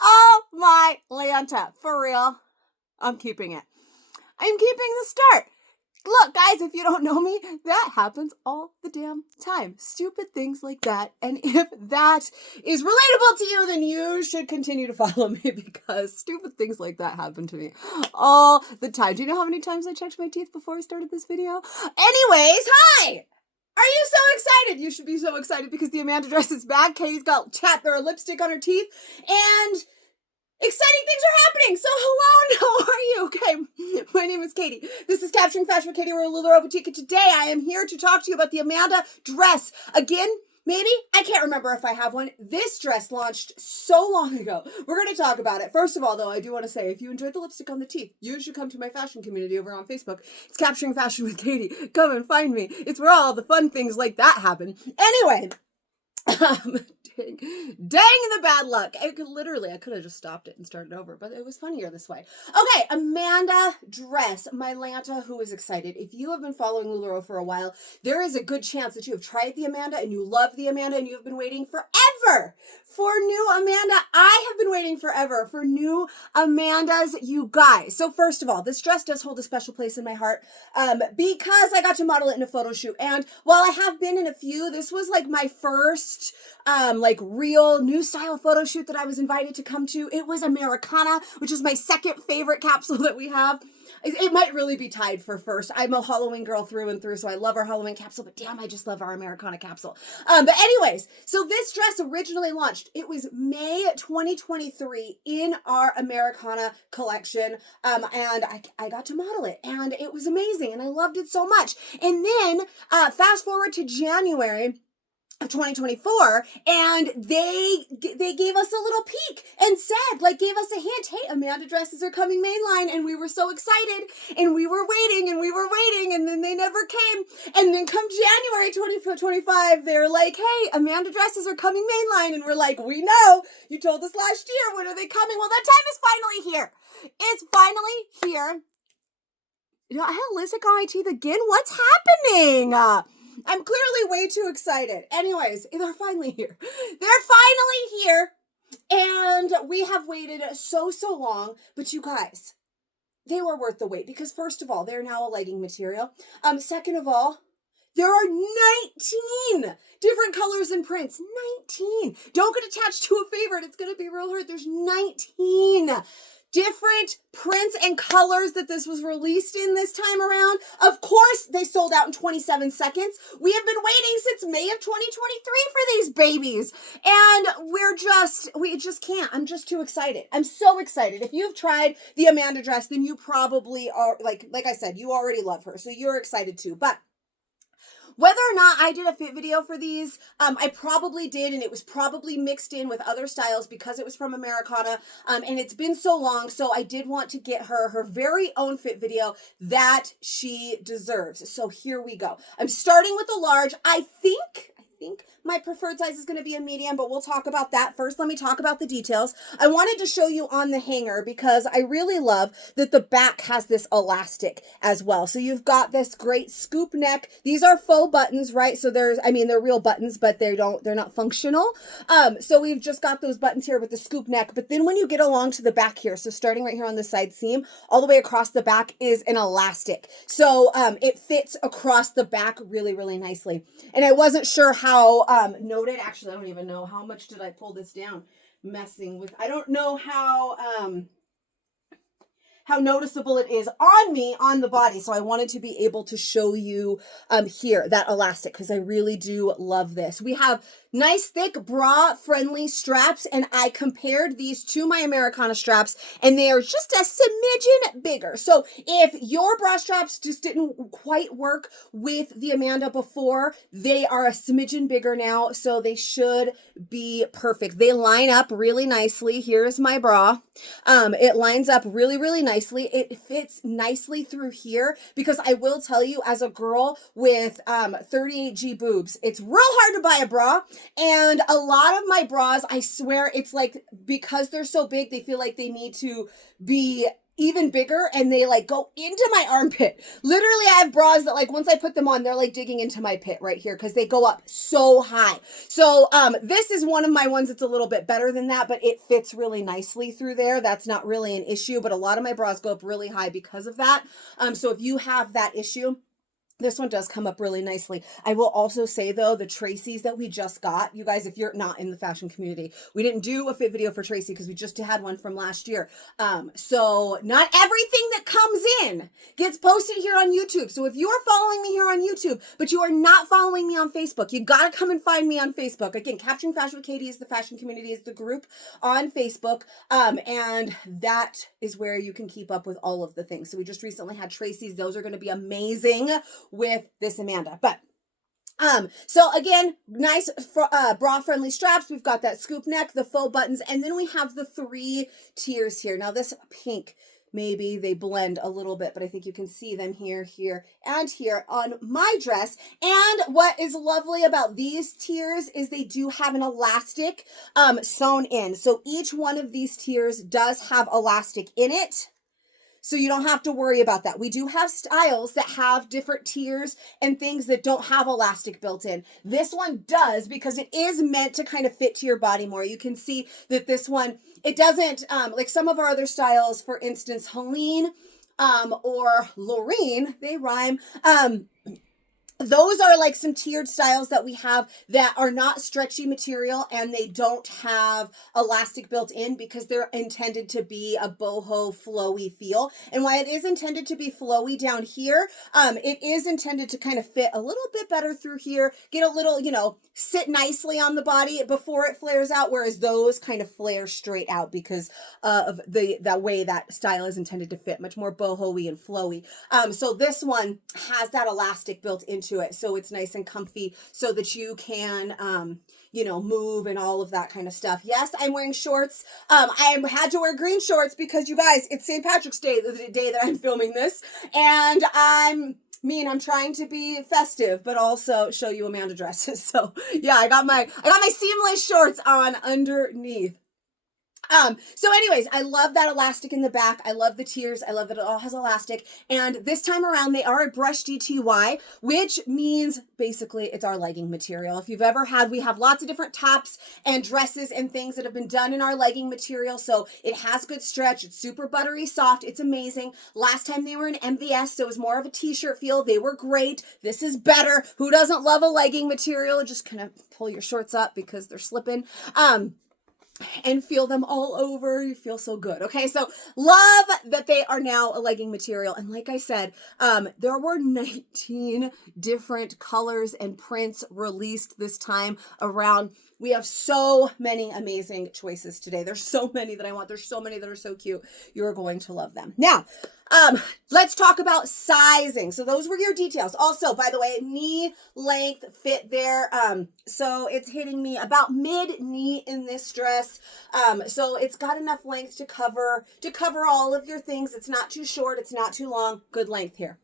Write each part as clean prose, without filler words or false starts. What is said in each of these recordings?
Oh my Lanta, for real. I'm keeping it. I'm keeping the start. Look, guys, if you don't know me, that happens all the damn time. Stupid things like that. And if that is relatable to you, then you should continue to follow me because stupid things like that happen to me all the time. Do you know how many times I checked my teeth before I started this video? Anyways, hi! Are you so excited? You should be so excited because the Amanda dress is back. Katie's got or lipstick on her teeth, and exciting things are happening. So hello and how are you? Okay, my name is Katie. This is Capturing Fashion with Katie. We're a Lulu Boutique, and today I am here to talk to you about the Amanda dress. Again, maybe? I can't remember if I have one. This dress launched so long ago. We're going to talk about it. First of all, though, I do want to say, if you enjoyed the lipstick on the teeth, you should come to my fashion community over on Facebook. It's Capturing Fashion with Katie. Come and find me. It's where all the fun things like that happen. Anyway, dang the bad luck. I could have just stopped it and started over, but it was funnier this way. Okay, Amanda dress. My Lanta, who is excited. If you have been following LuLaRoe for a while, there is a good chance that you have tried the Amanda and you love the Amanda and you have been waiting forever for new Amanda. I have been waiting forever for new Amandas, you guys. So first of all, this dress does hold a special place in my heart because I got to model it in a photo shoot. And while I have been in a few, this was like my first real new style photo shoot that I was invited to come to. It was Americana, which is my second favorite capsule that we have. It might really be tied for first. I'm a Halloween girl through and through, so I love our Halloween capsule, but damn, I just love our Americana capsule. But anyways, so this dress originally launched. It was May 2023 in our Americana collection, and I got to model it, and it was amazing, and I loved it so much. And then fast forward to January of 2024, and they gave us a little peek and said, gave us a hint, hey, Amanda dresses are coming mainline, and we were so excited, and we were waiting, and then they never came, and then come January 2025, they're like, hey, Amanda dresses are coming mainline, and we're like, we know, you told us last year, when are they coming? Well, that time is finally here. It's finally here. You know, I had lipstick on my teeth again. What's happening? I'm clearly way too excited. Anyways, they're finally here. They're finally here. And we have waited so long. But you guys, they were worth the wait. Because first of all, they're now a legging material. Second of all, there are 19 different colors and prints. 19. Don't get attached to a favorite. It's going to be real hard. There's 19 different prints and colors that this was released in this time around. Of course, they sold out in 27 seconds. We have been waiting since May of 2023 for these babies. And we just can't. I'm just too excited. I'm so excited. If you've tried the Amanda dress, then you probably are, like I said, you already love her. So you're excited too. But whether or not I did a fit video for these, I probably did, and it was probably mixed in with other styles because it was from Americana, and it's been so long, so I did want to get her very own fit video that she deserves. So here we go. I'm starting with a large. I think my preferred size is going to be a medium, but we'll talk about that. First, let me talk about the details. I wanted to show you on the hanger because I really love that the back has this elastic as well. So you've got this great scoop neck. These are faux buttons, right? So they're real buttons, but they're not functional. So we've just got those buttons here with the scoop neck. But then when you get along to the back here, so starting right here on the side seam, all the way across the back is an elastic. So it fits across the back really, really nicely. And I wasn't sure how noted. Actually, I don't even know how much did I pull this down. I don't know how noticeable it is on me, on the body. So I wanted to be able to show you here that elastic because I really do love this. We have nice thick bra friendly straps, and I compared these to my Americana straps, and they are just a smidgen bigger. So if your bra straps just didn't quite work with the Amanda before, they are a smidgen bigger now, so they should be perfect. They line up really nicely. Here's my bra. It lines up really, really nicely. It fits nicely through here because I will tell you, as a girl with 38G boobs, it's real hard to buy a bra. And a lot of my bras, I swear, it's like because they're so big, they feel like they need to be even bigger, and they like go into my armpit. Literally, I have bras that like once I put them on, they're like digging into my pit right here because they go up so high. So this is one of my ones that's a little bit better than that, but it fits really nicely through there. That's not really an issue, but a lot of my bras go up really high because of that. So if you have that issue, this one does come up really nicely. I will also say, though, the Tracy's that we just got, you guys, if you're not in the fashion community, we didn't do a fit video for Tracy because we just had one from last year. So not everything that comes in gets posted here on YouTube. So if you are following me here on YouTube, but you are not following me on Facebook, you got to come and find me on Facebook. Again, Capturing Fashion with Katie is the fashion community, is the group on Facebook. And that is where you can keep up with all of the things. So we just recently had Tracy's. Those are going to be amazing with this Amanda. But so again, nice bra friendly straps. We've got that scoop neck, the faux buttons, and then we have the 3 tiers here. Now this pink, maybe they blend a little bit, but I think you can see them here, here, and here on my dress. And what is lovely about these tiers is they do have an elastic sewn in. So each one of these tiers does have elastic in it. So you don't have to worry about that. We do have styles that have different tiers and things that don't have elastic built in. This one does because it is meant to kind of fit to your body more. You can see that this one, it doesn't, like some of our other styles, for instance, Helene or Lorene, they rhyme, those are like some tiered styles that we have that are not stretchy material and they don't have elastic built in because they're intended to be a boho flowy feel. And while it is intended to be flowy down here, it is intended to kind of fit a little bit better through here, get a little, you know, sit nicely on the body before it flares out, whereas those kind of flare straight out because of the way that style is intended to fit, much more boho-y and flowy. So this one has that elastic built into it, so it's nice and comfy so that you can you know, move and all of that kind of stuff. Yes, I'm wearing shorts. I had to wear green shorts because, you guys, it's St. Patrick's Day, the day that I'm filming this, and I'm trying to be festive, but also show you Amanda dresses. So yeah, I got my seamless shorts on underneath. So anyways, I love that elastic in the back. I love the tiers. I love that it all has elastic. And this time around, they are a brushed DTY, which means basically it's our legging material. If you've ever had, we have lots of different tops and dresses and things that have been done in our legging material. So it has good stretch. It's super buttery soft. It's amazing. Last time they were in MVS, so it was more of a t-shirt feel. They were great. This is better. Who doesn't love a legging material? Just kind of pull your shorts up because they're slipping. And feel them all over. You feel so good. Okay, so love that they are now a legging material. And like I said, there were 19 different colors and prints released this time around. We have so many amazing choices today. There's so many that I want. There's so many that are so cute. You're going to love them. Now, let's talk about sizing. So those were your details. Also, by the way, knee length fit there. So it's hitting me about mid knee in this dress. So it's got enough length to cover all of your things. It's not too short. It's not too long. Good length here.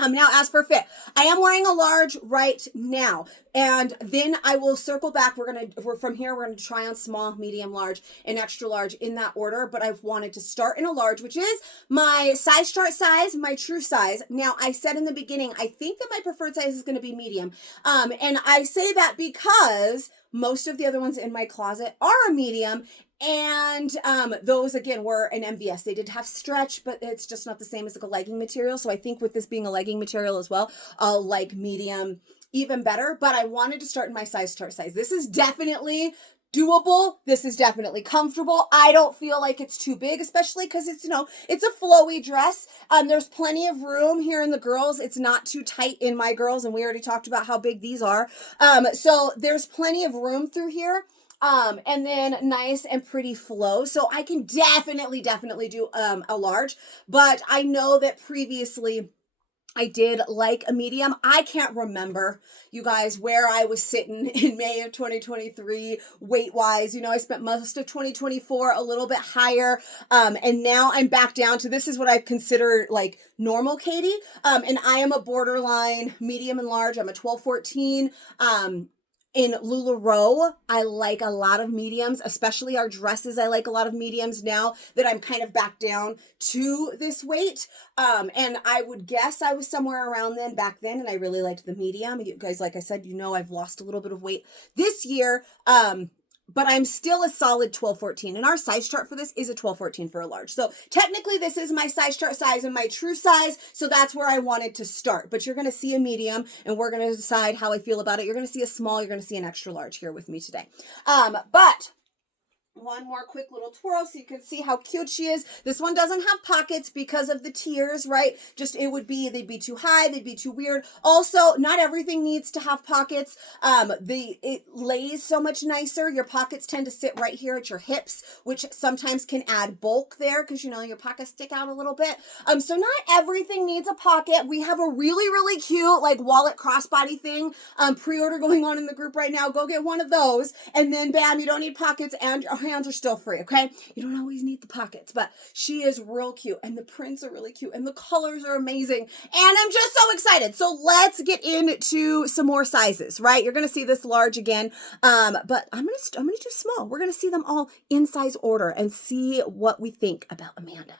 Now as for fit, I am wearing a large right now, and then I will circle back. From here, we're going to try on small, medium, large, and extra large in that order, but I've wanted to start in a large, which is my size chart size, my true size. Now, I said in the beginning, I think that my preferred size is going to be medium, and I say that because most of the other ones in my closet are a medium, and those again were an MVS. They did have stretch, but it's just not the same as like a legging material. So I think with this being a legging material as well, I'll like medium even better. But I wanted to start in my size chart size. This is definitely doable. This is definitely comfortable. I don't feel like it's too big, especially because it's, you know, it's a flowy dress. There's plenty of room here in the girls. It's not too tight in my girls, and we already talked about how big these are. So there's plenty of room through here. And then nice and pretty flow. So I can definitely do a large, but I know that previously I did like a medium. I can't remember, you guys, where I was sitting in May of 2023 weight-wise. You know, I spent most of 2024 a little bit higher, and now I'm back down to, this is what I consider like normal Katie, and I am a borderline medium and large. I'm a 12-14, In LuLaRoe, I like a lot of mediums, especially our dresses. I like a lot of mediums now that I'm kind of back down to this weight. And I would guess I was somewhere around then back then, and I really liked the medium. You guys, like I said, I've lost a little bit of weight this year. But I'm still a solid 12-14. And our size chart for this is a 12-14 for a large. So technically this is my size chart size and my true size. So that's where I wanted to start. But you're going to see a medium and we're going to decide how I feel about it. You're going to see a small, you're going to see an extra large here with me today. But one more quick little twirl so you can see how cute she is. This one doesn't have pockets because of the tiers, right? They'd be too high, they'd be too weird. Also, not everything needs to have pockets. It lays so much nicer. Your pockets tend to sit right here at your hips, which sometimes can add bulk there because, your pockets stick out a little bit. So not everything needs a pocket. We have a really, really cute, like, wallet crossbody thing, pre-order going on in the group right now. Go get one of those, and then bam, you don't need pockets, and your hands are still free, okay? You don't always need the pockets, but she is real cute, and the prints are really cute, and the colors are amazing, and I'm just so excited. So let's get into some more sizes, right? You're gonna see this large again, but I'm gonna do small. We're gonna see them all in size order and see what we think about Amanda.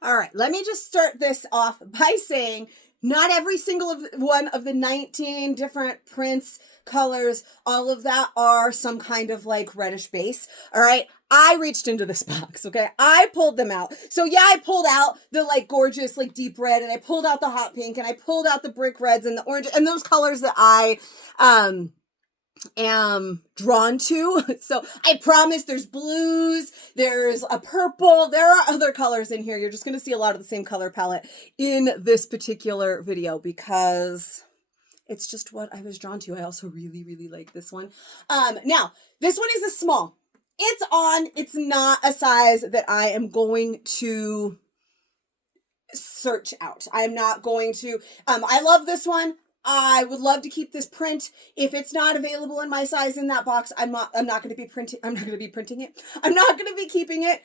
All right, let me just start this off by saying not every single one of the 19 different prints, colors, all of that are some kind of like reddish base. All right. I reached into this box. Okay. I pulled them out. So yeah, I pulled out the like gorgeous, like deep red, and I pulled out the hot pink, and I pulled out the brick reds and the orange and those colors that I, am drawn to. So I promise there's blues, there's a purple, there are other colors in here. You're just going to see a lot of the same color palette in this particular video because it's just what I was drawn to. I also really, really like this one. Now, this one is a small. It's not a size that I am going to search out. I'm not going to, I love this one. I would love to keep this print. If it's not available in my size in that box, I'm not going to be printing. I'm not going to be printing it. I'm not going to be keeping it.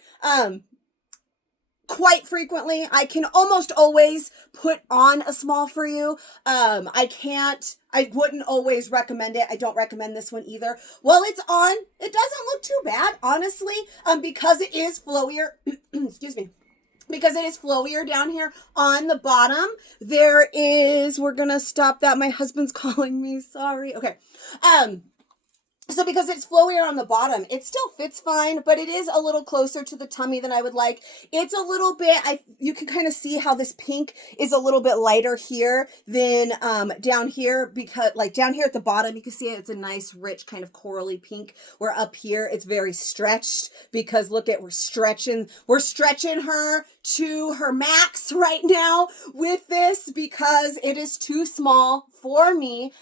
Quite frequently, I can almost always put on a small for you. I wouldn't always recommend it. I don't recommend this one either. While it's on, it doesn't look too bad, honestly, because it is flowier. Excuse me. Because it is flowier down here on the bottom. We're going to stop that. My husband's calling me. Sorry. Okay. So because it's flowier on the bottom, it still fits fine, but it is a little closer to the tummy than I would like. It's a little bit, you can kind of see how this pink is a little bit lighter here than down here, because like down here at the bottom, you can see it's a nice, rich kind of corally pink, where up here it's very stretched because look at, we're stretching her to her max right now with this because it is too small for me.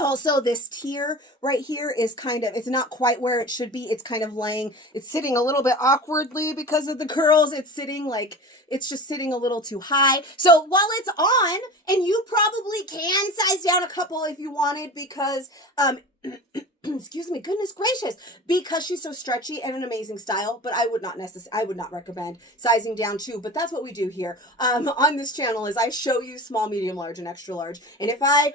Also, this tier right here is it's not quite where it should be. It's kind of it's sitting a little bit awkwardly because of the curls. It's just sitting a little too high. So while it's on, and you probably can size down a couple if you wanted because, excuse me, goodness gracious, because she's so stretchy and an amazing style, but I would not recommend sizing down too, but that's what we do here, on this channel is I show you small, medium, large, and extra large. And if I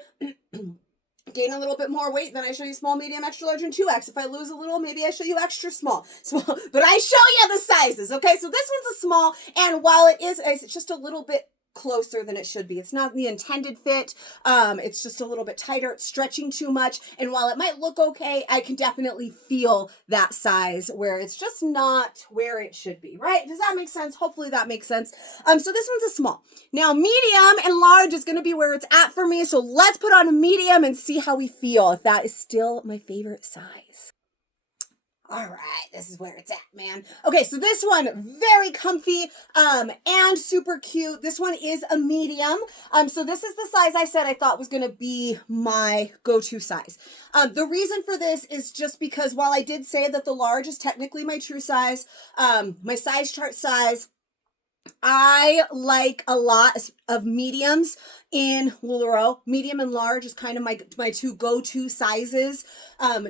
gain a little bit more weight, then I show you small, medium, extra large, and 2X. If I lose a little, maybe I show you extra small. But I show you the sizes, okay? So this one's a small, and while it's just a little bit closer than it should be. It's not the intended fit. It's just a little bit tighter. It's stretching too much. And while it might look okay, I can definitely feel that size where it's just not where it should be, right? Does that make sense? Hopefully that makes sense. So this one's a small. Now medium and large is going to be where it's at for me. So let's put on a medium and see how we feel, if that is still my favorite size. All right, this is where it's at, man. Okay, so this one, very comfy, and super cute. This one is a medium. So this is the size I said I thought was gonna be my go-to size. The reason for this is just because while I did say that the large is technically my true size, my size chart size, I like a lot of mediums in LuLaRoe. Medium and large is kind of my two go-to sizes,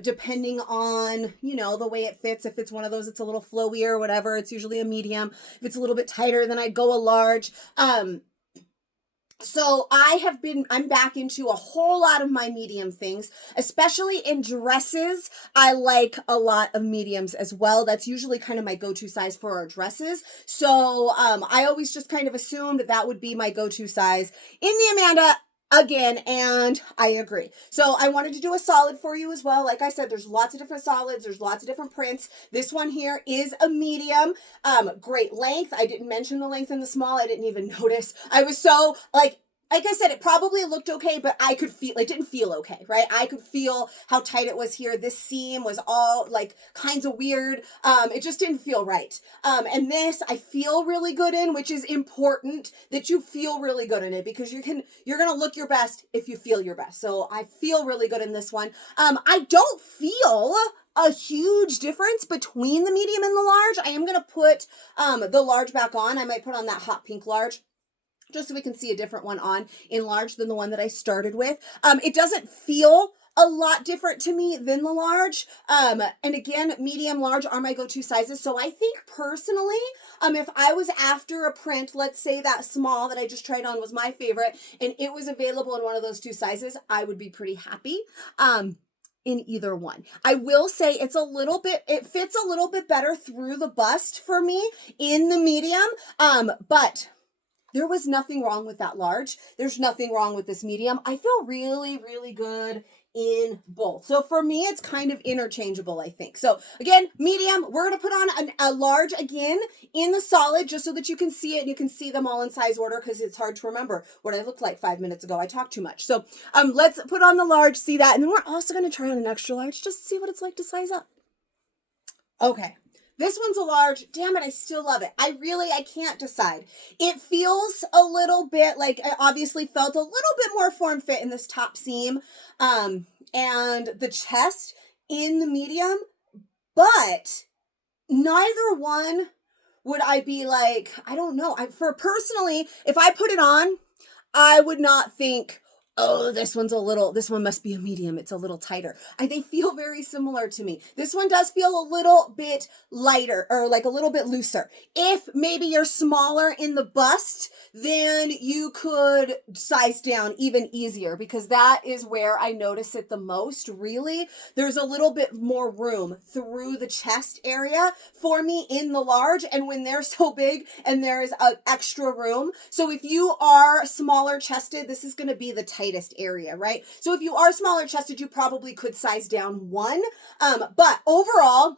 depending on, the way it fits. If it's one of those, it's a little flowier or whatever, it's usually a medium. If it's a little bit tighter, then I'd go a large. So I'm back into a whole lot of my medium things, especially in dresses. I like a lot of mediums as well. That's usually kind of my go-to size for our dresses. So I always just kind of assumed that would be my go-to size in the Amanda again, and I agree. So I wanted to do a solid for you as well. Like I said, there's lots of different solids, there's lots of different prints. This one here is a medium. Great length. I didn't mention the length in the small. I didn't even notice. I was so like I said, it probably looked okay, but I could feel it didn't feel okay, right? I could feel how tight it was here. This seam was all like kinds of weird. It just didn't feel right. And this I feel really good in, which is important that you feel really good in it, because you're gonna look your best if you feel your best. So I feel really good in this one. I don't feel a huge difference between the medium and the large. I am gonna put the large back on. I might put on that hot pink large, just so we can see a different one on in large than the one that I started with. It doesn't feel a lot different to me than the large. And again, medium, large are my go-to sizes. So I think personally, if I was after a print, let's say that small that I just tried on was my favorite, and it was available in one of those two sizes, I would be pretty happy. In either one. I will say it fits a little bit better through the bust for me in the medium. But there was nothing wrong with that large. There's nothing wrong with this medium. I feel really, really good in both. So for me, it's kind of interchangeable, I think. So again, medium, we're going to put on a large again in the solid, just so that you can see it and you can see them all in size order, because it's hard to remember what I looked like 5 minutes ago. I talked too much. So let's put on the large, see that. And then we're also going to try on an extra large just to see what it's like to size up. Okay. This one's a large. Damn it, I still love it. I can't decide. It feels a little bit like, I obviously felt a little bit more form fit in this top seam, and the chest in the medium, but neither one would I be like, I don't know. Personally, if I put it on, I would not think, oh, this one must be a medium. It's a little tighter. They feel very similar to me. This one does feel a little bit lighter, or like a little bit looser. If maybe you're smaller in the bust, then you could size down even easier, because that is where I notice it the most, really. There's a little bit more room through the chest area for me in the large, and when they're so big and there is an extra room. So if you are smaller chested, this is going to be the tightest area, right? So if you are smaller chested, you probably could size down one. But overall,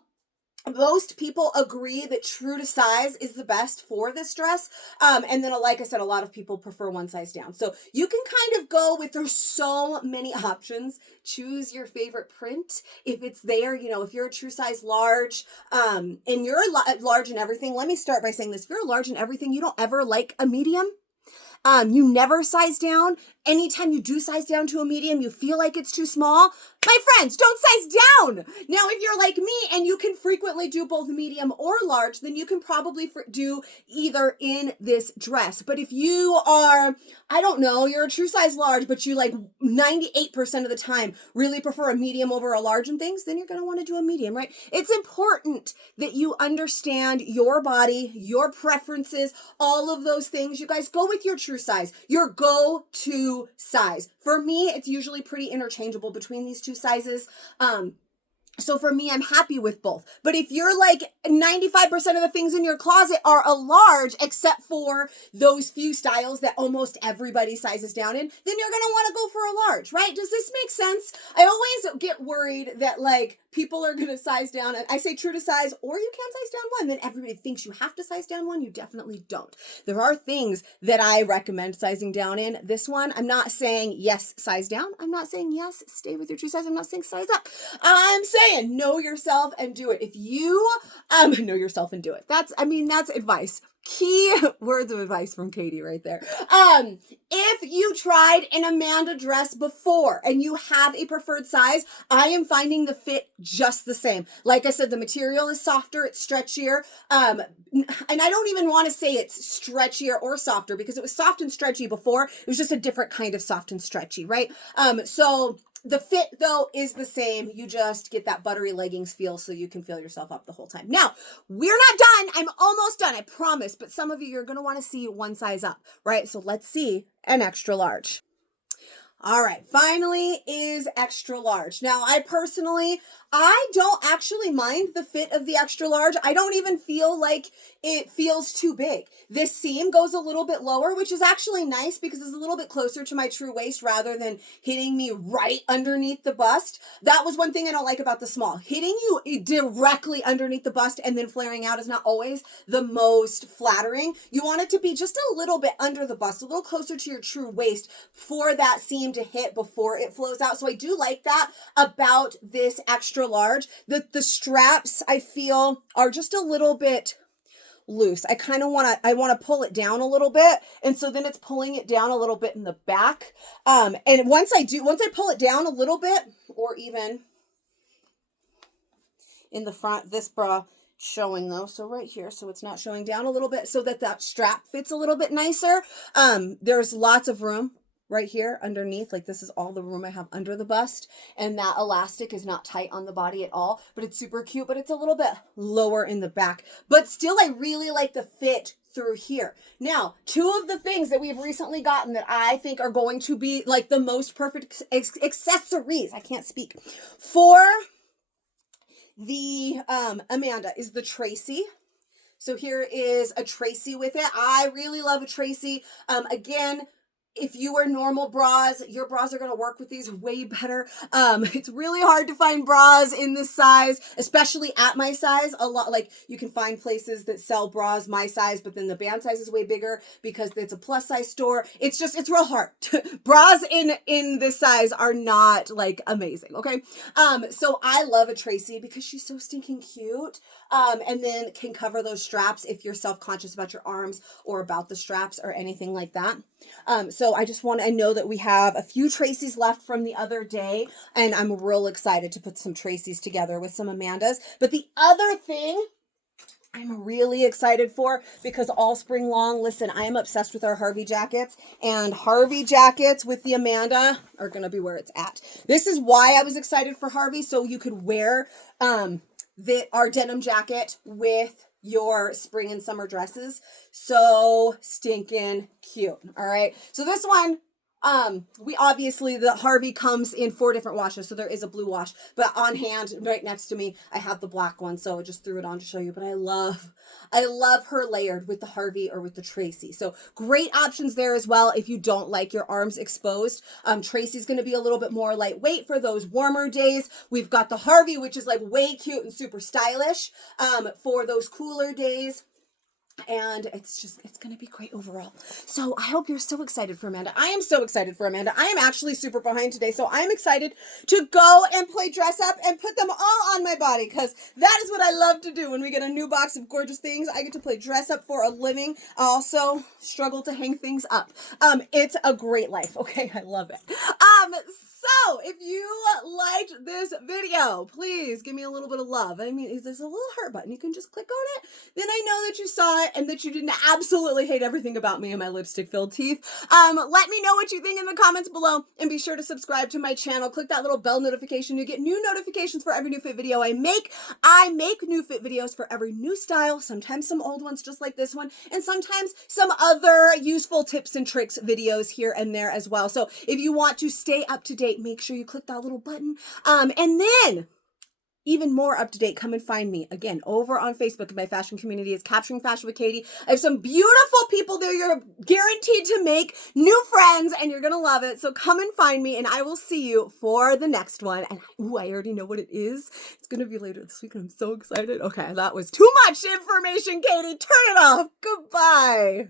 most people agree that true to size is the best for this dress. And then, like I said, a lot of people prefer one size down. So you can kind of go with, there's so many options. Choose your favorite print. If it's there, if you're a true size large, and you're large in everything, let me start by saying this. If you're large in everything, you don't ever like a medium. You never size down. Anytime you do size down to a medium, you feel like it's too small. My friends, don't size down. Now, if you're like me and you can frequently do both medium or large, then you can probably do either in this dress. But if you are, I don't know, you're a true size large, but you like 98% of the time really prefer a medium over a large and things, then you're going to want to do a medium, right? It's important that you understand your body, your preferences, all of those things. You guys, go with your true size, your go-to size. For me, it's usually pretty interchangeable between these two sizes. So for me, I'm happy with both. But if you're like 95% of the things in your closet are a large, except for those few styles that almost everybody sizes down in, then you're going to want to go for a large, right? Does this make sense? I always get worried that like people are going to size down, and I say true to size, or you can size down one. Then everybody thinks you have to size down one. You definitely don't. There are things that I recommend sizing down in. This one, I'm not saying yes, size down. I'm not saying yes, stay with your true size. I'm not saying size up. I'm saying know yourself and do it. If you know yourself and do it. That's advice. Key words of advice from Katie right there. If you tried an Amanda dress before and you have a preferred size, I am finding the fit just the same. Like I said, the material is softer, it's stretchier. And I don't even want to say it's stretchier or softer, because it was soft and stretchy before. It was just a different kind of soft and stretchy, right? So The fit, though, is the same. You just get that buttery leggings feel so you can feel yourself up the whole time. Now, we're not done. I'm almost done, I promise. But some of you, you're going to want to see one size up, right? So let's see an extra large. All right, finally is extra large. Now, I don't actually mind the fit of the extra large. I don't even feel like it feels too big. This seam goes a little bit lower, which is actually nice because it's a little bit closer to my true waist rather than hitting me right underneath the bust. That was one thing I don't like about the small. Hitting you directly underneath the bust and then flaring out is not always the most flattering. You want it to be just a little bit under the bust, a little closer to your true waist for that seam to hit before it flows out. So I do like that about this extra large. The straps, I feel, are just a little bit loose. I kind of want to pull it down a little bit. And so then it's pulling it down a little bit in the back. And once I pull it down a little bit, or even in the front, this bra showing though, so right here, so it's not showing down a little bit so that strap fits a little bit nicer. There's lots of room right here underneath. Like, this is all the room I have under the bust, and that elastic is not tight on the body at all, but it's super cute. But it's a little bit lower in the back, but still I really like the fit through here. Now, two of the things that we've recently gotten that I think are going to be like the most perfect accessories, I can't speak, for the Amanda is the Tracy. So here is a Tracy with it. I really love a Tracy. Again, if you wear normal bras, your bras are going to work with these way better. It's really hard to find bras in this size, especially at my size. A lot, like, you can find places that sell bras my size, but then the band size is way bigger because it's a plus size store. It's real hard. Bras in this size are not like amazing. Okay. So I love a Tracy because she's so stinking cute. And then can cover those straps if you're self-conscious about your arms or about the straps or anything like that. So I know that we have a few Tracy's left from the other day, and I'm real excited to put some Tracy's together with some Amandas. But the other thing I'm really excited for, because all spring long, listen, I am obsessed with our Harvey jackets, and Harvey jackets with the Amanda are going to be where it's at. This is why I was excited for Harvey, so you could wear our denim jacket with your spring and summer dresses. So stinking cute. All right. So this one, the Harvey comes in 4 different washes. So there is a blue wash, but on hand right next to me, I have the black one. So I just threw it on to show you, but I love her layered with the Harvey or with the Tracy. So great options there as well. If you don't like your arms exposed, Tracy's going to be a little bit more lightweight for those warmer days. We've got the Harvey, which is like way cute and super stylish, for those cooler days. And it's going to be great overall. So I hope you're so excited for Amanda. I am so excited for Amanda. I am actually super behind today. So I'm excited to go and play dress up and put them all on my body, because that is what I love to do. When we get a new box of gorgeous things, I get to play dress up for a living. I also struggle to hang things up. It's a great life. Okay. I love it. So if you liked this video, please give me a little bit of love. I mean, there's a little heart button. You can just click on it. Then I know that you saw it and that you didn't absolutely hate everything about me and my lipstick-filled teeth. Let me know what you think in the comments below, and be sure to subscribe to my channel. Click that little bell notification. You get new notifications for every new fit video I make. I make new fit videos for every new style, sometimes some old ones just like this one, and sometimes some other useful tips and tricks videos here and there as well. So if you want to stay up to date, make sure you click that little button. And then, even more up to date, come and find me again over on Facebook. My fashion community is Capturing Fashion with Katie. I have some beautiful people there. You're guaranteed to make new friends, and you're gonna love it. So come and find me, and I will see you for the next one. And I already know what it is. It's gonna be later this week, and I'm so excited. Okay, that was too much information, Katie. Turn it off. Goodbye.